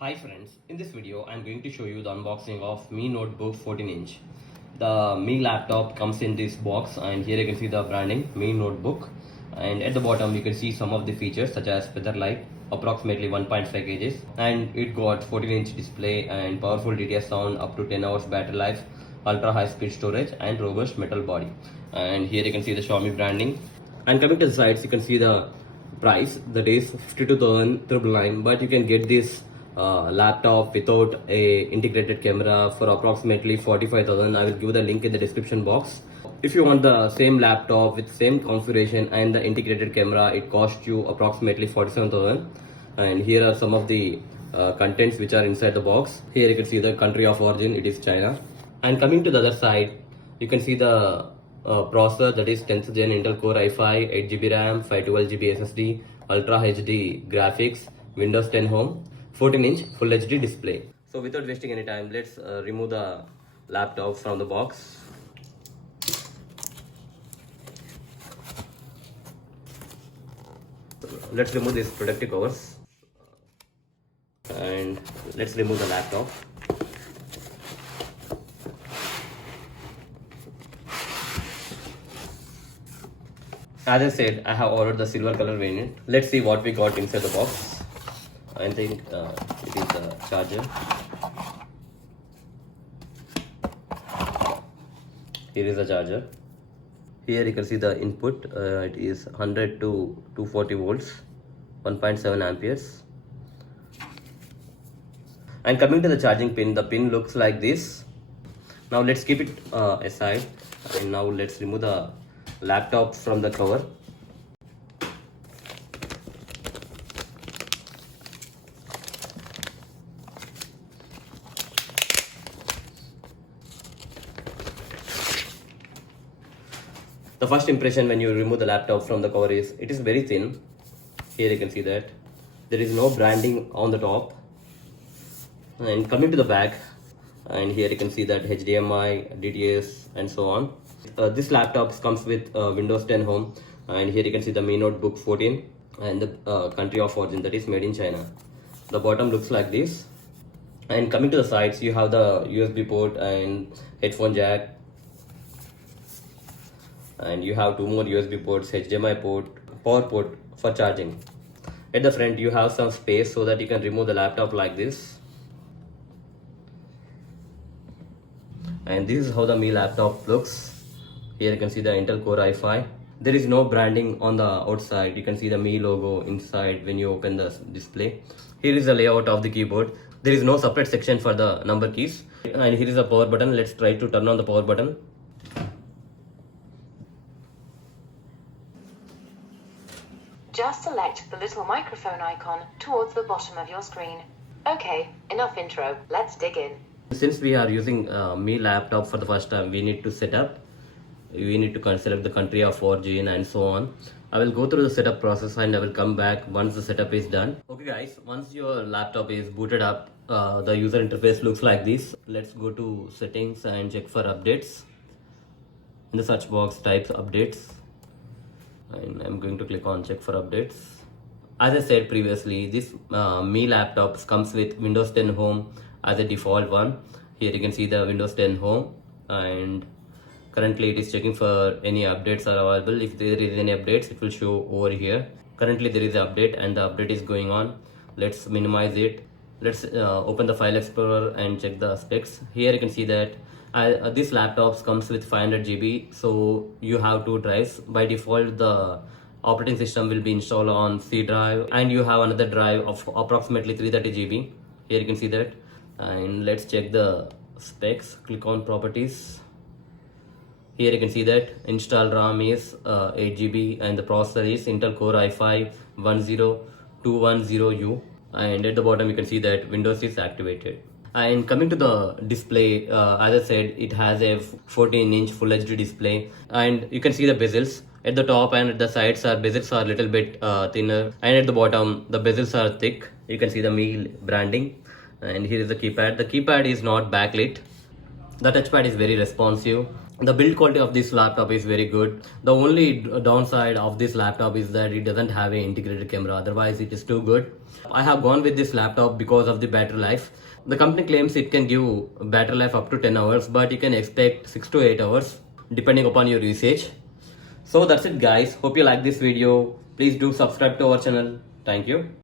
Hi friends, in this video I'm going to show you the unboxing of Mi Notebook 14-inch. The Mi laptop comes in this box and here you can see the branding Mi Notebook, and at the bottom you can see some of the features such as feather light, approximately 1.5 kgs, and it got 14-inch display and powerful DTS sound, up to 10 hours battery life, ultra high speed storage and robust metal body. And here you can see the Xiaomi branding. And coming to the sides, you can see the price that is 52,999, but you can get this laptop without a integrated camera for approximately 45,000. I will give the link in the description box. If you want the same laptop with same configuration and the integrated camera, it costs you approximately 47,000. And here are some of the contents which are inside the box. Here you can see the country of origin, it is China. And coming to the other side, you can see the processor, that is 10th gen Intel Core i5, 8GB RAM, 512GB SSD, Ultra HD graphics, Windows 10 Home, 14-inch Full HD display. So without wasting any time, let's remove the laptop from the box. Let's remove these protective covers and let's remove the laptop. As I said, I have ordered the silver color variant. Let's see what we got inside the box. I think it is the charger. Here is the charger. Here you can see the input. It is 100 to 240 volts, 1.7 amperes. And coming to the charging pin, the pin looks like this. Now let's keep it aside, and now let's remove the laptop from the cover. The first impression when you remove the laptop from the cover is it is very thin. Here you can see that there is no branding on the top. And coming to the back, and here you can see that HDMI, DTS and so on. This laptop comes with Windows 10 Home, and here you can see the Mi Notebook 14 and the country of origin, that is made in China. The bottom looks like this. And coming to the sides, you have the USB port and headphone jack, and you have two more USB ports, HDMI port, power port for charging. At the front you have some space so that you can remove the laptop like this. And this is how the Mi laptop looks. Here you can see the Intel Core i5. There is no branding on the outside. You can see the Mi logo inside when you open the display. Here is the layout of the keyboard. There is no separate section for the number keys. And here is the power button. Let's try to turn on the power button. Just select the little microphone icon towards the bottom of your screen. Okay, enough intro, let's dig in. Since we are using Mi laptop for the first time, we need to select the country of origin and so on. I will go through the setup process and I will come back once the setup is done. Okay guys, once your laptop is booted up, the user interface looks like this. Let's go to settings and check for updates. In the search box, type updates, and I'm going to click on check for updates. As I said previously, this Mi laptop comes with Windows 10 Home as a default one. Here you can see the Windows 10 Home, and currently it is checking for any updates are available. If there is any updates, it will show over here. Currently there is an update and the update is going on. Let's minimize it. Let's open the file explorer and check the specs. Here you can see that this laptop comes with 500GB, so you have two drives. By default the operating system will be installed on C drive, and you have another drive of approximately 330GB. Here you can see that. And let's check the specs. Click on properties. Here you can see that installed RAM is 8GB and the processor is Intel Core i5 10210U, and at the bottom you can see that Windows is activated. And coming to the display, as I said, it has a 14-inch Full HD display, and you can see the bezels. At the top and at the sides, bezels are a little bit thinner, and at the bottom the bezels are thick. You can see the Mi branding, and here is the keypad. The keypad is not backlit. The touchpad is very responsive. The build quality of this laptop is very good. The only downside of this laptop is that it doesn't have an integrated camera, otherwise it is too good. I have gone with this laptop because of the battery life. The company claims it can give battery life up to 10 hours, but you can expect 6 to 8 hours depending upon your usage. So that's it guys, hope you like this video. Please do subscribe to our channel. Thank you.